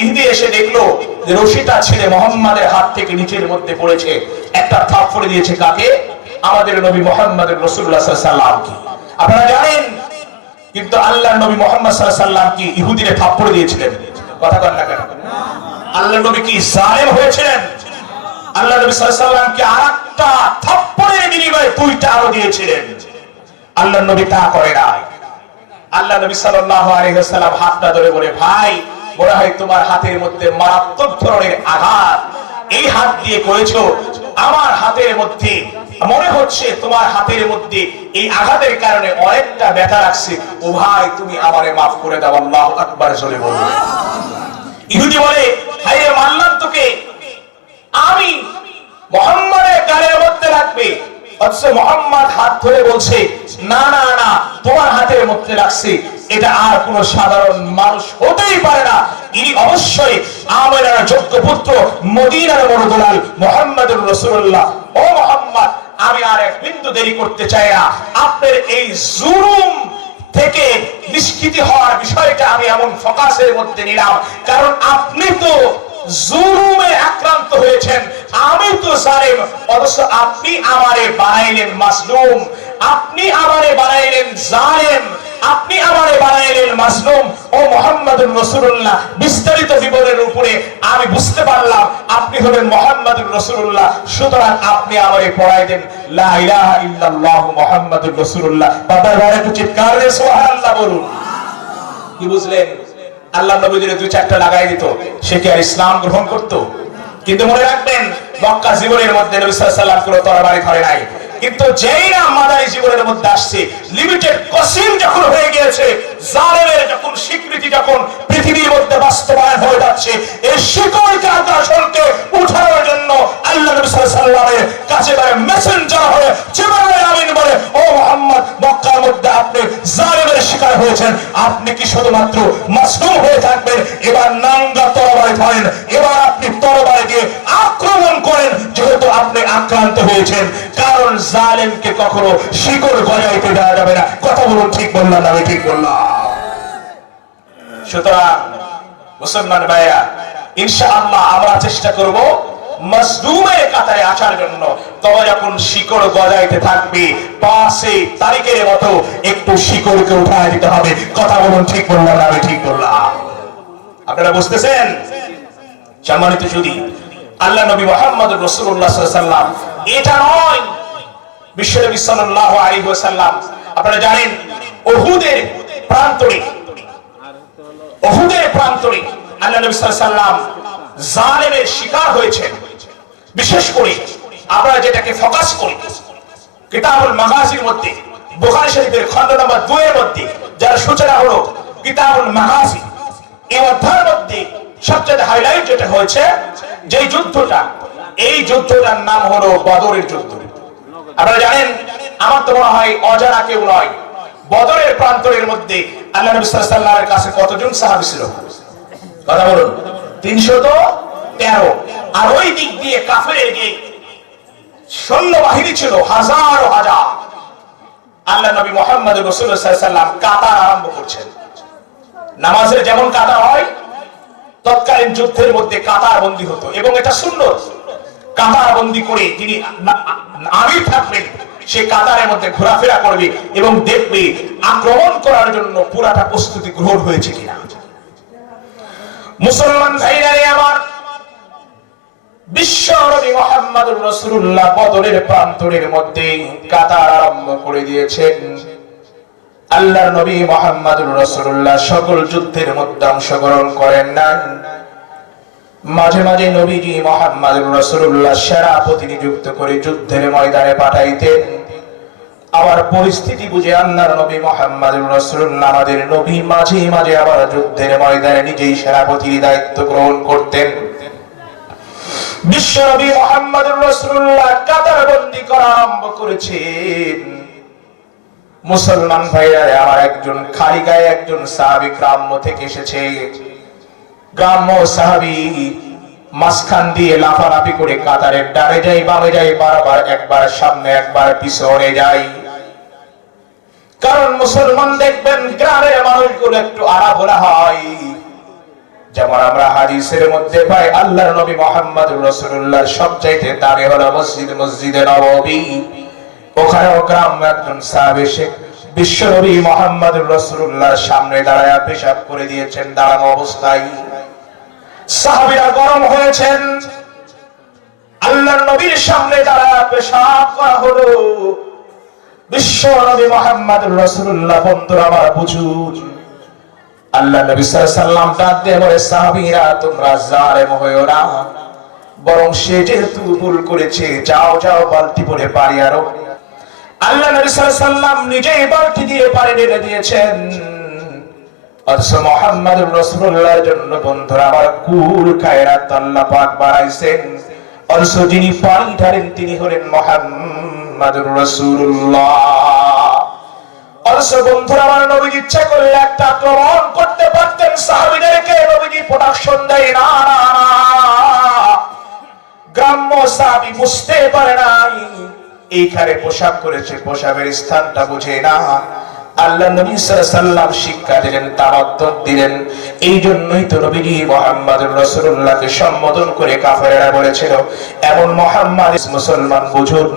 ইহুদি এসে দেখলো যে রশিটা ছেড়ে মুহাম্মাদের হাত থেকে নিচের মধ্যে পড়েছে। একটা থাপ্পড় দিয়েছে কাকে? আমাদের নবী মুহাম্মদের রাসূলুল্লাহ সাল্লাল্লাহু আলাইহি ওয়াসাল্লাম কি। আপনারা জানেন, কিন্তু আল্লাহর নবী মুহাম্মদ সাল্লাল্লাহু আলাইহি ওয়াসাল্লাম কি ইহুদিরে থাপ্পড় দিয়েছিলেন? কথা বলেন না কেন? আল্লাহর নবী কি জালেম হয়েছিলেন? আল্লাহ নবী সাল্লাল্লাহু আলাইহি ওয়াসাল্লাম কি আরেকটা থাপ্পড়ের বিনিময়ে দুইটা আরো দিয়েছিলেন? আল্লাহর নবী তা করে নাই। আল্লাহ নবী সাল্লাল্লাহু আলাইহি ওয়াসাল্লাম হাতটা ধরে বলে, ভাই মনে হয় তোমার হাতের মধ্যে মারাত্মক ধরনের আঘাত, এই হাত দিয়ে করেছো। আমার হাতের মধ্যে মনে হচ্ছে তোমার হাতের মধ্যে এই আঘাতের কারণে অনেকটা ব্যথা লাগছে। ও ভাই, তুমি আমারে মাফ করে দাও। আল্লাহু আকবার, জোরে বলুন। ইহুদি বলে, হায় রে, মানলাম তোকে, আমি মুহাম্মাদের গালের মধ্যে লাগবে। অথচ মুহাম্মদ হাত ধরে বলছে, না না না, তোমার হাতের মধ্যে লাগছে, এটা আর কোন সাধারণ মানুষ হতেই পারে না। ইনি অবশ্যই আমিনার যোগ্য পুত্র, মদিনার বড় দুলাল মুহাম্মদুর রাসূলুল্লাহ। ও মুহাম্মদ, আমি আর এক বিন্দু দেরি করতে চাই না। আপনার এই জুলুম থেকে নিষ্কৃতি হওয়ার বিষয়টা আমি এমন ফোকাসের মধ্যে নিলাম, কারণ আপনি তো জুলুমে আক্রান্ত হয়েছেন, আমি তো জালেম, অথচ আপনি আমারে বানাইলেন মাসলুম, আপনি আমারে বানাইলেন জালেম, আপনি আমারে বানাইলেন মাসলুম। ও মুহাম্মদুর রাসূলুল্লাহ, বিস্তারিত বিবরণের উপরে আমি বুঝতে পারলাম আপনি হলেন মুহাম্মদুর রাসূলুল্লাহ। সুতরাং আপনি আমারে পড়াই দেন লা ইলাহা ইল্লাল্লাহ মুহাম্মাদুর রাসূলুল্লাহ। বাবার ভাই একটু চিৎকার করে সুবহানাল্লাহ বলুন। কি বুঝলেন? আল্লাহ নবী যদি দুই চারটা লাগাই দিত, সে কি আর ইসলাম গ্রহণ করত? কিন্তু মনে রাখবেন, মক্কা জীবনের মধ্যে নবী সাল্লাল্লাহু আলাইহি ওয়াসাল্লাম কোনো তরবারি ধরে নাই। কিন্তু যেই না মাদানী জীবনের মধ্যে আসছে, লিমিটেড কসিম যখন হয়ে গিয়েছে, জালেমের যখন স্বীকৃতি যখন পৃথিবীর মধ্যে বাস্তবায়ন হয়ে যাচ্ছে, এই শিকড়কে আকাশকে উঠানোর জন্য আল্লাহ নবী সাল্লাল্লাহু আলাইহি ওয়াসাল্লামের কাছে তার মেসেঞ্জার হয়ে জিবরাইল আমিন বলে, ও মুহাম্মদ, মক্কার মধ্যে আপনি জালেমের শিকার হয়েছেন, আপনি কি শুধুমাত্র মাসলুম হয়ে থাকবেন? এবার নাঙ্গা তরবারি ধরেন, এবার আপনি তরবারি দিয়ে আক্রমণ করেন, যেহেতু আপনি আক্রান্ত হয়েছেন। কারণ জালেমকে কখনো শিকড় গজাইতে দেওয়া যাবে না। কথা বলুন, ঠিক বললাম না আমি ঠিক বললাম? সুতরাং মুসলমান ভাইরা, ইনশাআল্লাহ আমরা চেষ্টা করব মাজলুমের কাতারে আসার জন্য। তবে যখন শিকড় গজাইতে থাকবে, 5 তারিখের মতো একটু শিকড়কে উঠায় দিতে হবে। কথা বলুন, ঠিক বললাম না আমি ঠিক বললাম? আপনারা বুঝতেছেন? সম্মানিত সুধী, আল্লাহ নবী মুহাম্মদুর রাসূলুল্লাহ সাল্লাল্লাহু আলাইহি ওয়াসাল্লাম এটা নয়, বিশ্বনবী সাল্লাল্লাহু আলাইহি ওয়াসাল্লাম আপনারা জানেন উহুদের প্রান্তরে আল্লাহ নবী সাল্লাল্লাহু আলাইহি ওয়াসাল্লাম জালেমের শিকার হয়েছেন। বিশেষ করে আমরা যেটাকে ফোকাস করি, কিতাবুল মাগাজির মধ্যে বুখারী শরীফের খণ্ড নম্বর 2 এর মধ্যে যার সূচনা হলো কিতাবুল মাগাজি, এই অধ্যায়ের মধ্যে সবচেয়ে হাইলাইট যেটা হয়েছে, যে যুদ্ধটা, এই যুদ্ধটার নাম হলো বদরের যুদ্ধ। আপনারা জানেন, আমার তো মনে হয় অজানা কেউ নয়, বদরের প্রান্তরের মধ্যে আল্লাহ নবী সাল্লাল্লাহু আলাইহি ওয়াসাল্লামের কাছে কতজন সাহাবী ছিল? কথা বলুন। 313। আর ওই দিক দিয়ে কাফেরের যে সৈন্য বাহিনী ছিল হাজার হাজার। আল্লাহ নবী মুহাম্মদ রাসূলুল্লাহ সাল্লাল্লাহু আলাইহি ওয়াসাল্লাম কাতার আরম্ভ করছেন। নামাজের যেমন কাতার হয়, তৎকালীন যুদ্ধের মধ্যে কাতার বন্দী হতো এবং এটা সুন্নত। কাতার বন্দী করে যিনি আমির থাকবেন সে কাতারের মধ্যে ঘোরাফেরা করবে এবং দেখবে আক্রমণ করার জন্য পুরাটা প্রস্তুতি গ্রহণ হয়েছে কিনা। মুসলমান ভাইরা আমার, বিশ্ব নবী মুহাম্মদুর রাসূলুল্লাহ বদরের প্রান্তরের মধ্যে কাতার আরম্ভ করে দিয়েছেন। আল্লাহর নবী মুহাম্মদুর রাসূলুল্লাহ সকল যুদ্ধের মধ্যে অংশগ্রহণ করেন না। মাঝে মাঝে নবীজি মুহাম্মদুর রাসূলুল্লাহ সেনাপতি নিযুক্ত করে যুদ্ধের ময়দানে পাঠাইতেন। আবার পরিস্থিতি বুঝে আল্লাহর নবী মুহাম্মদুর রাসূলুল্লাহ আমাদের নবী মাঝে মাঝে আবার যুদ্ধের ময়দানে নিজেই সেনাপতির দায়িত্ব গ্রহণ করতেন। বিশ্ব নবী মুহাম্মদুর রাসূলুল্লাহ কাতার বন্দী করা আরম্ভ করেছেন। মুসলমান ভাইরা আমার, একজন খালি গায়ে একজন সাহাবী গ্রাম্য থেকে এসেছে। গ্রাম্য সাহাবী মাঝখান দিয়ে লাফালাফি করে কাতারের ডানে যায় বামে যায়, বারবার একবার সামনে একবার পিছনে যায়। কারণ মুসলমান দেখবেন গ্রামের মানুষগুলো একটু আড়াভোলা হয়। যেমন আমরা হাদিসের মধ্যে পাই, আল্লাহর নবী মুহাম্মদুর রাসূলুল্লাহর সবচাইতে দামি হলো মসজিদে নববী। ওখানেও গ্রাম একজন সাহাবী এসে বিশ্ব নবী মুহাম্মদুর রাসূলুল্লাহর সামনে দাঁড়ায়া পেশাব করে দিয়েছেন দাঁড়ানো অবস্থায়। সাহাবীরা গরম হয়েছেন। আল্লাহর নবীর সামনে দাঁড়ায়া পেশাব করা হলো। বিশ্ব নবী মুহাম্মদুর রাসূলুল্লাহ, বন্ধুরা আমার বুঝুন, আল্লাহ নবী সাল্লাল্লাহু আলাইহি ওয়াসাল্লাম ডাক দিয়ে বলে, সাহাবীরা তোমরা জালেম হয়ো না, বরং সে যেহেতু ভুল করেছে যাও যাও বালতি ভরে পানি আনো। আল্লাহ নবী সাল্লাল্লাহু আলাইহি ওয়াসাল্লাম নিজেই বালতি দিয়ে পানি ঢেলে দিয়েছেন। অথচ মুহাম্মদুর রাসূলুল্লাহর জন্য বন্ধুরা আমার কুল খায়রাত আল্লাহ পাক বাড়াইছেন। অথচ যিনি পানি ঢালেন তিনি হলেন মুহাম্মদুর রাসূলুল্লাহ। অথচ বন্ধুরা আমার, নবীজি ইচ্ছা করলে একটা আক্রমণ করতে পারতেন, সাহাবীদেরকে নবীজি প্রোটেকশন দেয় না। গ্রাম্য সাহাবী বুঝতে পারে নাই এইখানে পোশাক করেছে, পোশাকের স্থানটা বুঝে না। আল্লাহ নবী সাল্লাল্লাহু আলাইহি ওয়াসাল্লাম শিক্ষা দিলেন, তাওয়াক্কুল দিলেন। এই জন্যই তো নবীজি মুহাম্মদুর রাসূলুল্লাহকে সম্বোধন করে কাফেররা বলেছিল, এমন মুহাম্মদ মুসলমান বুঝুন।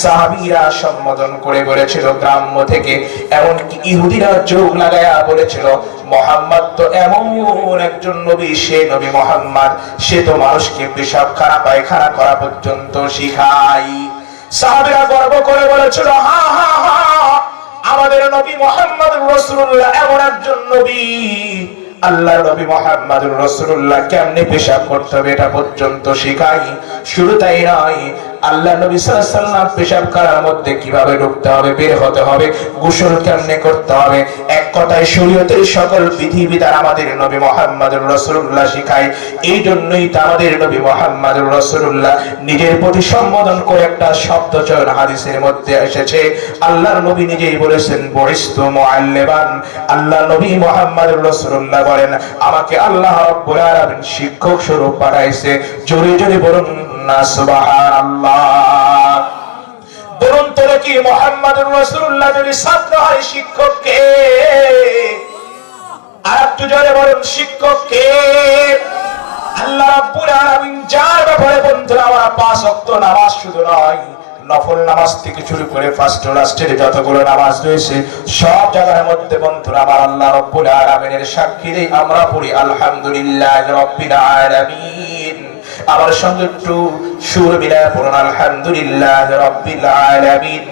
সাহাবীরা সম্বোধন করে বলেছিল গ্রাম্য থেকে, এমন কি ইহুদিরা যোগ লাগায়া বলেছিল, মুহাম্মদ তো এমন একজন নবী, সে নবী মুহাম্মদ, সে তো মানুষকে পেশাবখানা পায়খানা করা পর্যন্ত শিখায়। সাহাবীরা গর্ব করে বলেছিল, হা হা হা, আমাদের নবী মুহাম্মদুর রাসূলুল্লাহ এমন একজন নবী, আল্লাহর নবী মুহাম্মদুর রাসূলুল্লাহ কেমনে পেশাব করতে হবে এটা পর্যন্ত শিখাই। শুধু তাই নয়, আল্লাহ নবী সাল্লাল্লাহু আলাইহি ওয়াসাল্লাম পেশাব করার মধ্যে কিভাবে ঢুকতে হবে, বের হতে হবে, গোসল কেমনে করতে হবে, এক কথায় শরীয়তের সকল বিধিবিধান আমাদের নবী মুহাম্মদুর রাসূলুল্লাহ শিখায়। এই জন্যই তো আমাদের নবী মুহাম্মদুর রাসূলুল্লাহ নিজের প্রতি সম্বোধন করে একটা শব্দ চয়ন হাদিসের মধ্যে এসেছে। আল্লাহর নবী নিজেই বলেছেন, বুইস্তু মুআল্লিমান। আল্লাহ নবী মুহাম্মদুর রাসূলুল্লাহ বলেন, আমাকে আল্লাহ রাব্বুল আলামিন শিক্ষক স্বরূপ পাঠাইছে। জোরে জোরে বলুন না সুবহানাল্লাহ। বলুন তো কি মুহাম্মদুর রাসূলুল্লাহ যদি ছাত্র হয়, শিক্ষক কে? আর একটু জোরে বলুন, শিক্ষক কে? আল্লাহ রাব্বুল আলামিন যার ব্যাপারে বন্ধুরা আমরা 5 ওয়াক্ত নামাজ শুধু নয়, নফল নামাজ থেকে শুরু করে ফার্স্ট রাষ্ট্রের যতগুলো নামাজ রয়েছে সব জায়গার মধ্যে বন্ধুরা আমার আল্লাহ রাব্বুল আলামিনের সাক্ষী দেই আমরা পড়ি আলহামদুলিল্লাহি রাব্বিল আলামিন। আমার সঙ্গে একটু সুর মিলায় পড়ুন, আলহামদুলিল্লাহি রাব্বিল আলামিন,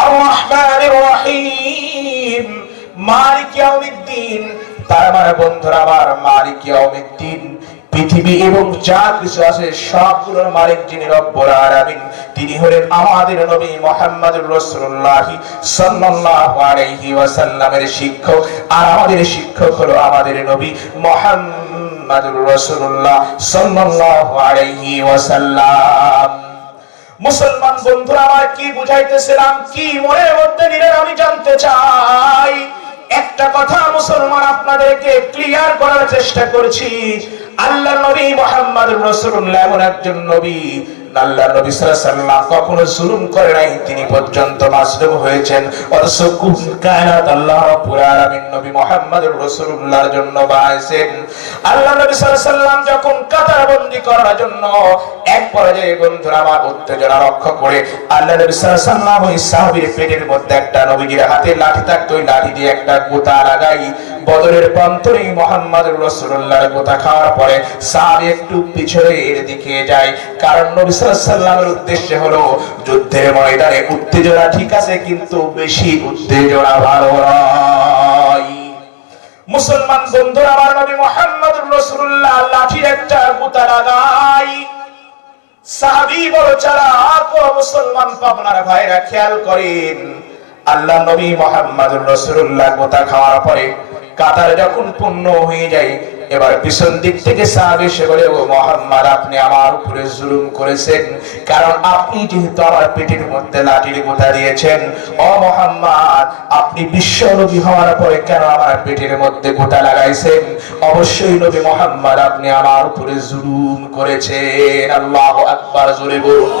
আর রহমানির রহিম, মালিক ইয়াউমিদ্দিন। তার মানে বন্ধুরা আমার, মালিক ইয়াউমিদ্দিন, পৃথিবী এবং যা কিছু আছে সবগুলোর মালিক যিনি রব্বুল আলামিন, তিনি হলেন আমাদের নবী মুহাম্মদুর রাসূলুল্লাহ সাল্লাল্লাহু আলাইহি ওয়াসাল্লামের শিক্ষক। আর আমাদের শিক্ষক হলো আমাদের নবী মুহাম্মদুর রাসূলুল্লাহ সাল্লাল্লাহু আলাইহি ওয়াসাল্লাম। মুসলমান বন্ধুরা আমার, কি বুঝাইতেছিলাম, কি মনের মধ্যে নিলেন আমি জানতে চাই। একটা কথা মুসলমান আপনাদেরকে ক্লিয়ার করার চেষ্টা করছি, আল্লাহ নবী মুহাম্মদুর রাসূলুল্লাহ এমন একজন নবী, আল্লাহ নবী সাল্লাল্লাহু আলাইহি ওয়াসাল্লাম কখনো জুলুম করে নাই, তিনি পর্যন্ত মাজলুম হয়েছেন। অথচ কুল কায়নাত আল্লাহ রাব্বুল আলামিন নবী মুহাম্মদুর রাসূলুল্লাহর জন্য বানাইছেন। আল্লাহ নবী সাল্লাল্লাহু আলাইহি ওয়াসাল্লাম যখন কাতারবন্দি করার জন্য এক পর্যায়ে বন্ধুরা আমার উত্তেজনা রক্ষা করে আল্লাহ নবী সাল্লাল্লাহু আলাইহি ওয়াসাল্লাম ওই সাহাবীর পেটের মধ্যে একটা নবীজির হাতে লাঠি থাকতো, ওই লাঠি দিয়ে একটা গোতা লাগাই বদরের প্রান্তরে মুহাম্মদুর রাসূলুল্লাহর গোতা খাওয়ার পরে সাহাবী একটু পিছনের দিকে যায়, কারণ নবী সাল্লাল্লাহু আলাইহি ওয়াসাল্লামের উদ্দেশ্য হলো যুদ্ধের ময়দানে উত্তেজনা ঠিক আছে কিন্তু বেশি উত্তেজনা ভালো নয়। মুসলমান বন্ধুরা আমার, নবী মুহাম্মদুর রাসূলুল্লাহ লাঠির একটা গোতা লাগাই, সাহাবী বড় চালাক ও মুসলমান পাবনার ভাইরা খেয়াল করেন, আল্লাহ নবী মুহাম্মদুর রাসূলুল্লাহ গোতা খাওয়ার পরে কাতার যখন পূর্ণ হয়ে যায়, এবার পিছন দিক থেকে সাহাবী এসে বলে, ও মুহাম্মদ আপনি আমার উপরে জুলুম করেছেন, কারণ আপনি যেহেতু আমার পেটের মধ্যে লাঠির গোতা দিয়েছেন, ও মুহাম্মদ আপনি বিশ্ব নবী হওয়ার পরে কেন আমার পেটের মধ্যে গোতা লাগাইছেন? অবশ্যই নবী মুহাম্মদ আপনি আমার উপরে জুলুম করেছেন। আল্লাহু আকবার, জোরে বলুন।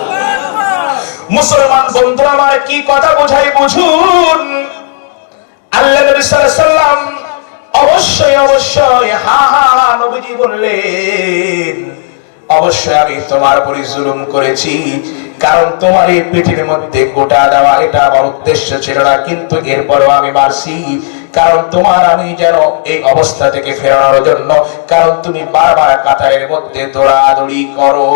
মুসলমান বন্ধুরা আমার, কি কথা বোঝাই বুঝুন। আল্লাহ নবী সাল্লাল্লাহু আলাইহি ওয়াসাল্লাম অবশ্যই অবশ্যই হা হা নবীজি বললেন, অবশ্যই আমি তোমার উপরে জুলুম করেছি, কারণ তোমার এই পেটের মধ্যে গোটা দেওয়া এটা আমার উদ্দেশ্য ছিল না, কিন্তু এরপরও আমি মারছি, কারণ তোমার আমি যেন এই অবস্থা থেকে ফেরানোর জন্য, কারণ তুমি বারবার কাতারের মধ্যে দৌড়াদৌড়ি করো।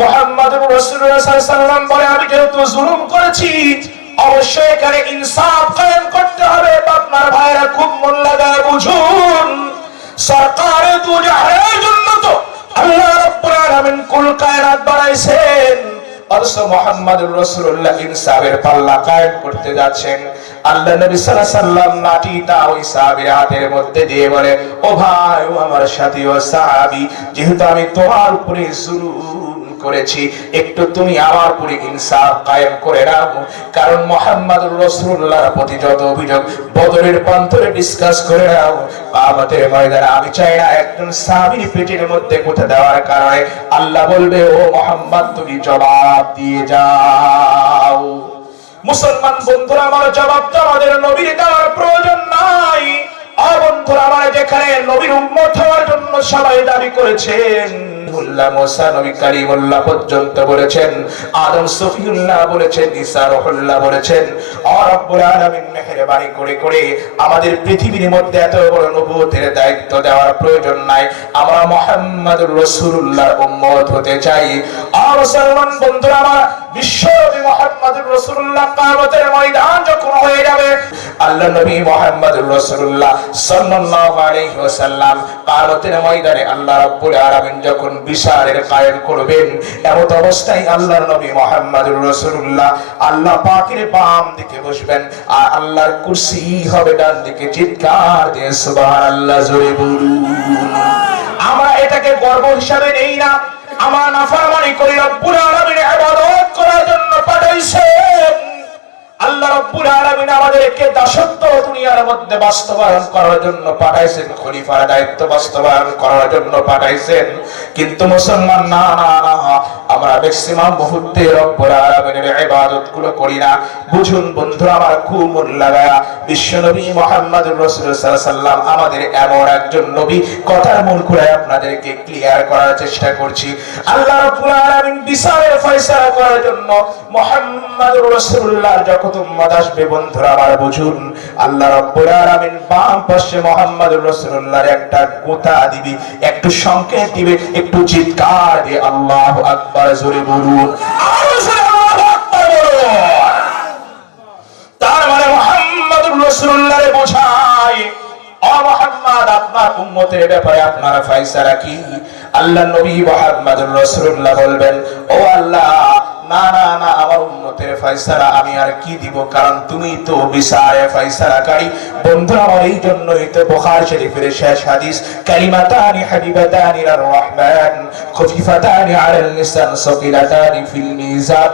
মুহাম্মদুর রাসূলুল্লাহ সাল্লাল্লাহু আলাইহি ওয়াসাল্লাম বলে, আমি যেহেতু জুলুম করেছি অবশ্যই এখানে ইনসাফ কায়েম করতে হবে। আপনার ভাইরা খুব মন লাগায় বুঝুন, সরকারে দু জাহানের জন্য তো আল্লাহ রাব্বুল আলামিন কুল কায়নাত বানাইছেন, অথচ মুহাম্মদুর রাসূলুল্লাহ ইনসাফের পাল্লা কায়েম করতে যাচ্ছেন। আল্লাহ নবী সাল্লাল্লাহু আলাইহি ওয়াসাল্লাম লাঠিটা ওই সাহাবীর হাতের মধ্যে দিয়ে বলে, ও ভাই, ও আমার সাথী, ও সাহাবী, যেহেতু আমি তোমার উপরে জুলুম করেছি, একটু তুমি আমার উপরে ইনসাফ কায়েম করে নাও, কারণ মুহাম্মদুর রাসূলুল্লাহর প্রতি যত অভিযোগ বদরের প্রান্তরে ডিসকাস করে নাও। কিয়ামতের ময়দানে আমি চাই না একজন সাহাবীর পেটের মধ্যে গোটা দেওয়ার কারণে আল্লাহ বলবে, ও মুহাম্মদ তুমি জবাব দিয়ে যাও। মুসলমান বন্ধুরা আমার, জবাব তো আমাদের নবীর দেওয়ার প্রয়োজন নাই। বন্ধুরা আমার, যেখানে নবীর উম্মত হওয়ার জন্য সবাই দাবি করেছেন, মুসা নবী কালিমুল্লাহ পর্যন্ত বলেছেন, আদম সফিউল্লাহ বলেছেন, ঈসা রুহুল্লাহ বলেছেন, রব্বুল আলামিন মেহেরবানি করে করে আমাদের পৃথিবীর মধ্যে এত বড় নবুয়তের দায়িত্ব দেওয়ার প্রয়োজন নাই, আমরা মুহাম্মদুর রাসূলুল্লাহর উম্মত হতে চাই। মুসলমান বন্ধুরা আমার, বিশ্বনবী মুহাম্মদুর রাসূলুল্লাহ কিয়ামতের ময়দান যখন হয়ে যাবে, আল্লাহ নবী মুহাম্মদুর রাসূলুল্লাহ সাল্লাল্লাহু আলাইহি ওয়াসাল্লাম কিয়ামতের ময়দানে আল্লাহ রাব্বুল আলামিন যখন বিচারের কায়েম করবেন, এমন অবস্থায় আল্লাহর নবী মুহাম্মদুর রাসূলুল্লাহ আল্লাহ পাকের বাম দিকে বসবেন, আর আল্লাহর কুরসি হবে ডান দিকে। চিৎকার দিয়ে সুবহানাল্লাহ জোরে বলুন। আমরা এটাকে গর্ব হিসাবে নেই না, আমরা নাফরমানি করি, রব্বুল আলামিনের ইবাদত করার জন্য পাঠাইছেন। আল্লাহ রাব্বুল আলামিন আমাদেরকে দাসত্ব দুনিয়ার মধ্যে বাস্তবায়ন করার জন্য পাঠাইছেন, খলিফার দায়িত্ব বাস্তবায়ন করার জন্য পাঠাইছেন। কিন্তু মুসলমান না না না, আমরা ম্যাক্সিমাম মুহূর্তে রব্বুল আলামিনের ইবাদতগুলো করি না। বুঝুন বন্ধুরা আমার, খুব মন লাগায়া বিশ্বনবী মুহাম্মদুর রাসূলুল্লাহ সাল্লাল্লাহু আলাইহি ওয়াসাল্লাম আমাদের এমন একজন নবী, কথার মূল খুঁড়ে আপনাদেরকে ক্লিয়ার করার চেষ্টা করছি। আল্লাহ রাব্বুল আলামিন বিচারের ফয়সালা করার জন্য মুহাম্মদুর রাসূলুল্লাহর যখন উম্মত আসবে, বন্ধুরা আমার বুঝুন, আল্লাহ রাব্বুল আলামিন বাম পাশে মুহাম্মদুর রাসূলুল্লাহর একটা গোতা দিবে, একটু সংকেত দিবে, একটু চিৎকার দিয়ে আল্লাহু আকবার জোরে বলুন। আরো জোরে আল্লাহু আকবার বলুন। তার মানে মুহাম্মদুর রাসূলুল্লাহর বোঝায়, ও মুহাম্মদ আপনার উম্মতের ব্যাপারে আপনার ফয়সালা কি? আল্লাহ নবী মুহাম্মদুর রাসূলুল্লাহ বলবেন, ও আল্লাহ, না না না, আমার উম্মতের ফয়সালা আমি আর কি দিব, কারণ তুমি তো বিচারে ফয়সালাকারী। বন্ধুরা আমার, এই জন্যই তো বুখারী শরীফের শেষ হাদিস, কালিমাতানি হাবিবাতানি ইলার রহমান খফিফাতানি আলাল লিসান সাকিলাতানি ফিল মিজান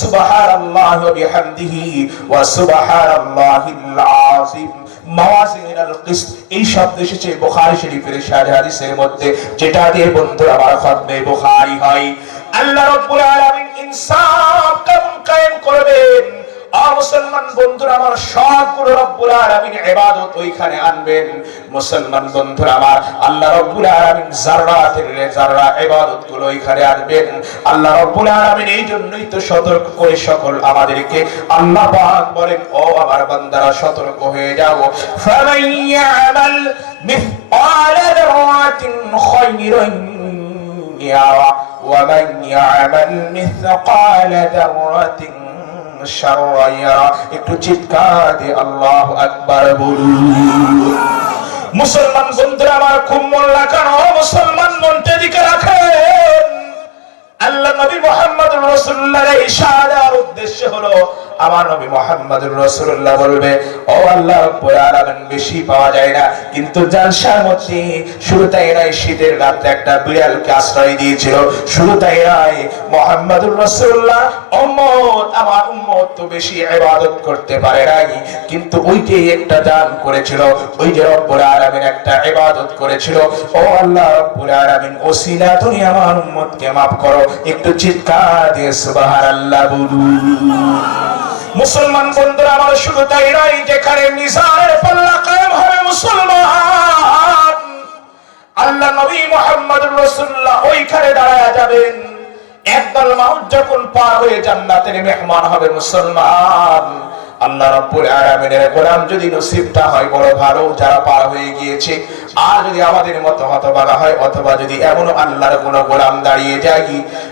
সুবহানাল্লাহি ওয়া বিহামদিহি ওয়া সুবহানাল্লাহিল মাওয়াজিন, মাওয়াজিনুল কিসত, এই শব্দ এসেছে বুখারী শরীফের শারহ হাদিসের মধ্যে, যেটা দিয়ে বন্ধুরা আমার খতমে বুখারী হয়। আল্লাহ রাব্বুল আলামিন ইনসাফ কেমন কায়েম করবেন? মুসলমান বন্ধুরা আমার, সবগুলো রব্বুল আলামিন ইবাদত ওইখানে আনবেন। মুসলমান বন্ধুরা আমার, আল্লাহ রব্বুল আলামিন যাররাতের যাররা ইবাদত গুলো ওইখানে আনবেন। আল্লাহ রব্বুল আলামিন এই জন্যই তো সতর্ক করে সকল আমাদেরকে আল্লাহ পাক বলেন, ও আমার বান্দারা সতর্ক হয়ে যাও। ফামান ইয়ামাল মিসকালা যাররাতিন খায়রান ইয়ারা ওয়া মান ইয়ামাল মিসকালা যাররাতিন শাররান ইয়ারা। একটু চিৎকার দিয়ে আল্লাহু আকবার বলুন। মুসলমান বন্ধুরা আমার, খুব মন লাগানো মুসলমান, মনটা দিকে রাখেন। আল্লাহ নবী মুহাম্মদুর রাসূলুল্লাহর ইশারার উদ্দেশ্য হলো, আমার নবী মুহাম্মদুর রাসূলুল্লাহ বলবে, ও আল্লাহ রাব্বুল আলামিন, বেশি পাওয়া যায় না, কিন্তু জালসার মধ্যে শুরুতেই নাই শীতের রাতে একটা বিড়ালকে আশ্রয় দিয়েছিল। শুরুতেই নাই মুহাম্মদুর রাসূলুল্লাহ উম্মত, আমার উম্মত তো বেশি ইবাদত করতে পারে নাই, কিন্তু ওই যে একটা দান করেছিল, ওই যে রব্বুল আলামিন একটা ইবাদত করেছিল। ও আল্লাহ রাব্বুল আলামিন, ওসিলা তুমি আমার উম্মতকে maaf করো। একটু চিৎকার দিয়ে সুবহানাল্লাহ বলুন। মুসলমান বন্ধুরা আমার, শুধু তাই নয়, যেখানে মিজানের পাল্লা কায়েম হবে মুসলমান, আল্লাহ নবী মুহাম্মদুর রাসূলুল্লাহ ওইখানে দাঁড়ায়া যাবেন। একদল মানুষ যখন পার হয়ে জান্নাতের মেহমান হবে মুসলমান, আল্লাহ রাব্বুল আলামিনের গোলাম যদি নসিবটা হয় বড় ভালো, যারা পার হয়ে গিয়েছে। আর যদি আমাদের মতো হতভাগা হয়, অথবা যদি এমন আল্লাহর কোনো গোলাম দাঁড়িয়ে যায়,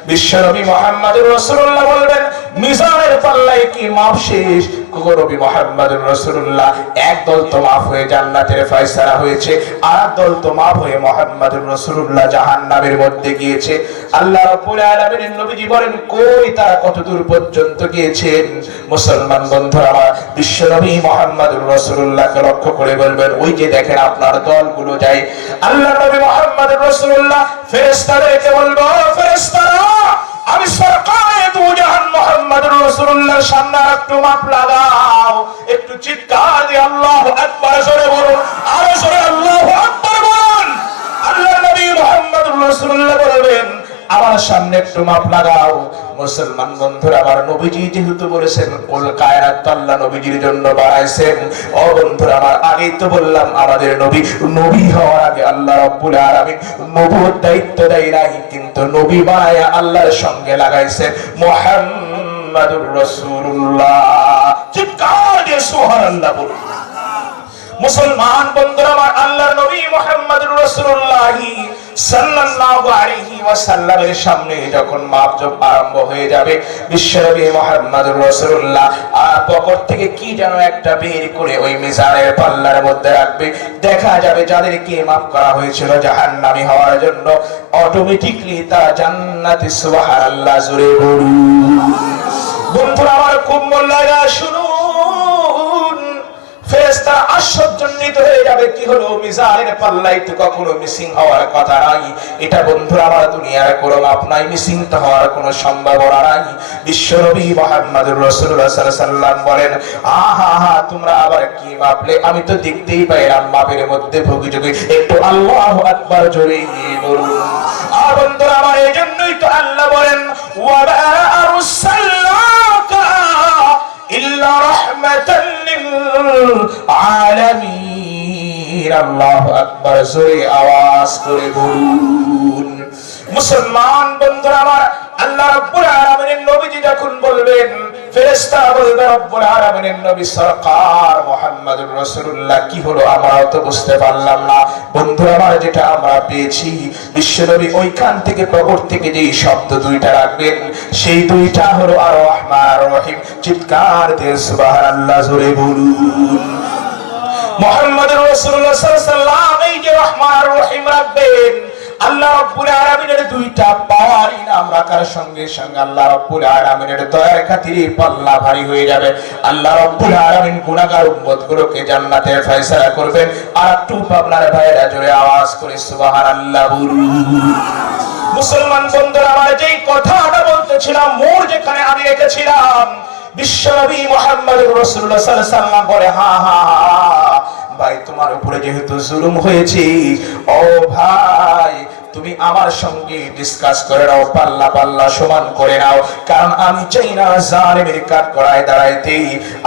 বিশ্বনবী মুহাম্মদুর রাসূলুল্লাহ বলবেন, মিজানের পাল্লায় কি মাপ শেষ? নবী মুহাম্মদুর রাসূলুল্লাহ, একদল তো মাফ হয়ে জান্নাতের ফয়সালা হয়েছে, আর দল তো মাফ হয়ে মুহাম্মদুর রাসূলুল্লাহ জাহান্নামের মধ্যে গিয়েছে। আল্লাহ রাব্বুল আলামিনের নবীজি বলেন, কই তারা কতদূর পর্যন্ত গিয়েছেন? মুসলমান বন্ধুরা আমার, বিশ্বনবী মুহাম্মদুর রাসূলুল্লাহকে লক্ষ্য করে বলবেন, ওই যে দেখেন আপনার দলগুলো যায়। আল্লাহ নবী মুহাম্মদুর রাসূলুল্লাহ ফেরেশতাদেরকে বলবো, ফেরেশতারা, আমি সরকারে দু জাহান মুহাম্মদুর রাসূলুল্লাহর সামনে একটু মাপ লাগাও। একটু চিৎকার দিয়ে আল্লাহু আকবার জোরে বলুন, আরো জোরে আল্লাহু আকবার বলুন। আল্লাহ নবী মুহাম্মদুর রাসূলুল্লাহ বলবেন, আমার সামনে একটু মাপ লাগাও। মুসলমান বন্ধুরা আমার, নবীজি যেহেতু বলেছেন কুল কায়নাত তো আল্লাহ নবীজির জন্য বানাইছেন। ও বন্ধুরা আমার, আগেই তো বললাম, আমাদের নবী, নবী হওয়ার আগে আল্লাহ রাব্বুল আলামিন নবুয়ত দায়িত্ব দেয় নাই, কিন্তু নবী বানায়া আল্লাহর সঙ্গে লাগাইছেন মুহাম্মাদুর রাসূলুল্লাহ। চিৎকার দিয়ে সুবহানাল্লাহ বলুন। মুসলমান বন্ধুরা আমার, আল্লাহর নবী মুহাম্মদুর রাসূলুল্লাহ সাল্লাল্লাহু আলাইহি ওয়াসাল্লামের সামনে যখন মাপজোপ আরম্ভ হয়ে যাবে, বিশ্বনবী মুহাম্মদুর রাসূলুল্লাহ পকেট থেকে কি যেন একটা বের করে ওই মিজানের পাল্লার মধ্যে রাখবে। দেখা যাবে যাদেরকে মাফ করা হয়েছিল জাহান্নামী হওয়ার জন্য, অটোমেটিক্যালি তারা জান্নাতে। সুবহানাল্লাহ জোরে বলুন। বন্ধুরা আমার, খুব মন লাগা শুনুন। ফেরেশতা আশ্চর্যান্বিত হয়ে যাবে, কি হলো? মিজানের পাল্লাই তো কখনো মিসিং হওয়ার কথা নাই। এটা বন্ধুরা আমার, দুনিয়ার কোনো মাপ নাই, মিসিং তো হওয়ার কোনো সম্ভাবনা নাই। বিশ্বনবী মুহাম্মদুর রাসূলুল্লাহ সাল্লাল্লাহু আলাইহি ওয়াসাল্লাম বলেন, আহা, তোমরা আবার কি মাপলে? আমি তো দেখতেই পাইলাম মাপের মধ্যে ভুগিযোগী। একটু আল্লাহু আকবার জোরে বলুন। আর বন্ধুরা আমার, এই জন্যই তো আল্লাহ বলেন, ওয়া মা আরসালনাকা ইল্লা রাহমাতাল লিল আলামিন। আল্লাহু আকবার জোরে আওয়াজ করে বলুন। মুসলমান বন্ধুরা আমার, আল্লাহ রাব্বুল আলামিনের নবীজি যখন বলবেন, ফেরেশতা বলবে, রব্বুল আলামিনের নবী সরকার মুহাম্মদুর রাসূলুল্লাহ কি হলো? আমরাও তো বুঝতে পারলাম না। বন্ধুরা আমার, যেটা আমরা পেয়েছি, বিশ্বনবী ওইখান থেকে প্রবর থেকে যেই শব্দ দুইটা রাখবেন, সেই দুইটা হলো আর রহমান আর রহিম। চিৎকার দিয়ে সুবহানাল্লাহ জোরে বলুন। মুহাম্মদুর রাসূলুল্লাহ সাল্লাল্লাহু আলাইহি ওয়াসাল্লাম এই যে রহমান আর রহিম রাখবেন, আল্লাহ রাব্বুল আলামিনের দুইটা পাওয়ার ইনাম রাখার সঙ্গে সঙ্গে আল্লাহ রাব্বুল আলামিনের দয়ার খাতিরে পাল্লা ভারী হয়ে যাবে। আল্লাহ রাব্বুল আলামিন গুনাহগার উম্মতগুলোকে জান্নাতের ফয়সালা করবেন। আর একটু আপনার ভাইরা জোরে আওয়াজ করে সুবহানাল্লাহ বলুন। মুসলমান বন্ধুরা আমার, যেই কথাটা বলতেছিলাম, মোর যেখানে আমি রেখেছিলাম, বিশ্বনবী মুহাম্মদুর রাসূলুল্লাহ সাল্লাল্লাহু আলাইহি ওয়াসাল্লাম বলে, হ্যাঁ, উপরে যেহেতু জুলুম হয়েছে, ও ভাই তুমি আমার সঙ্গে ডিসকাস করে নাও, পাল্লা পাল্লা সমান করে নাও, কারণ আমি চাই না জালিমের কাঠগড়ায় দাঁড়াইতে।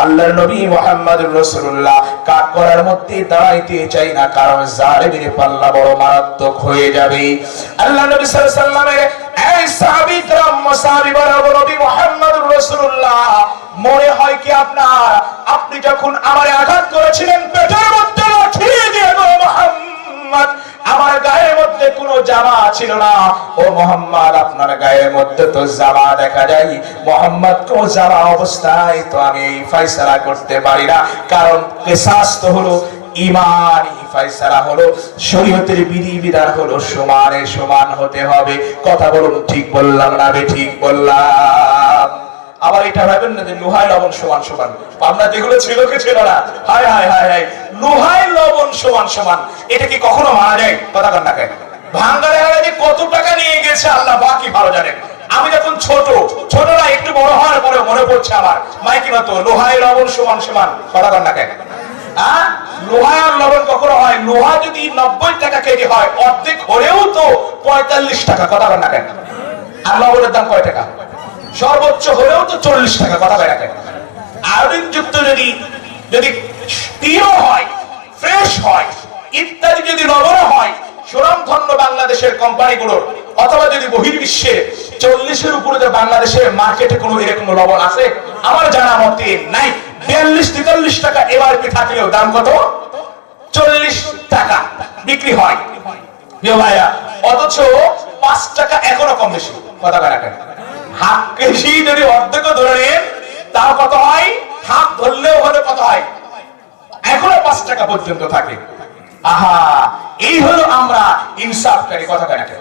আল্লাহর নবী মুহাম্মদুর রাসূলুল্লাহ কাঠগড়ার মধ্যে দাঁড়াইতে চাই না, কারণ জালিমের পাল্লা বড় মারাত্মক হয়ে যাবে। আল্লাহ নবী সাল্লাল্লাহু আলাইহি ওয়াসাল্লামের এই সাহাবী کرام মুসাহাবী বলবো, নবী মুহাম্মদুর রাসূলুল্লাহ মনে হয় কি আপনার, আপনি যখন আমারে আঘাত করেছিলেন পেটের মধ্যে লাথি দিয়ে, গো মুহাম্মদ আমার গায়ের মধ্যে কোনো জামা ছিল না, ও মুহাম্মদ আপনার গায়ের মধ্যে তো জামা দেখা যায়, মুহাম্মদ কোন জামা অবস্থায় তো আমি এই ফয়সালা করতে পারি না, কারণ কিসাস তো হলো ইমানি ফয়সালা, হলো শরীয়তের বিধি বিধান হলো সমানে সমান হতে হবে। কথা বলুন, ঠিক বললাম না ঠিক বললাম? আবার এটা ভাবেন না যে লোহায় লবণ সমান সমান, আমরা যেগুলো ছিল কি ছিল না, হায় হায় হায় হায়, লোহায় লবণ সমান সমান, এটা কি কখনো মানা যায়? কথা কন না কেন? ভাঙ্গারে যে কত টাকা নিয়ে গেছে আল্লাহ বাকি ভালো জানেন। আমি যখন ছোটরা একটু বড় হওয়ার পরে মনে পড়ছে আমার মাইকি মতো লোহায় লবণ সমান সমান, কথা কন না কেন? লোহা আর লবণ কখনো হয়, লোহা যদি 90 টাকা কেজি হয়, অর্ধেক হলেও তো 45 টাকা, কথা কন না কেন? আর লবণের দাম কয় টাকা? সর্বোচ্চ হলেও তো 40 টাকা, কথা বলে রাখেন। আয়োডিন যুক্ত যদি প্রিয় হয়, ফ্রেশ হয়, ইত্যাদি যদি লবণ হয়, সুনামধন্য বাংলাদেশের কোম্পানিগুলোর, অথবা যদি বহির্বিশ্বে 40-এর উপরে যে বাংলাদেশের মার্কেটে কোনো এরকম লবণ আছে আমার জানা মতে নাই। 42-43 টাকা এমআরপি থাকলেও দাম কত? 40 টাকা বিক্রি হয় ভাইয়া, অথচ 5 টাকা এখনো কম বেশি, কথা বলে রাখেন। হাফ কেজি যদি অর্ধেক ধরে নেন তাও কত হয়? হাফ ধরলেও হলে কত হয়? এখনো 5 টাকা পর্যন্ত থাকে। আহা, এই হলো আমরা ইনসাফকারী, কথা বলে রাখেন।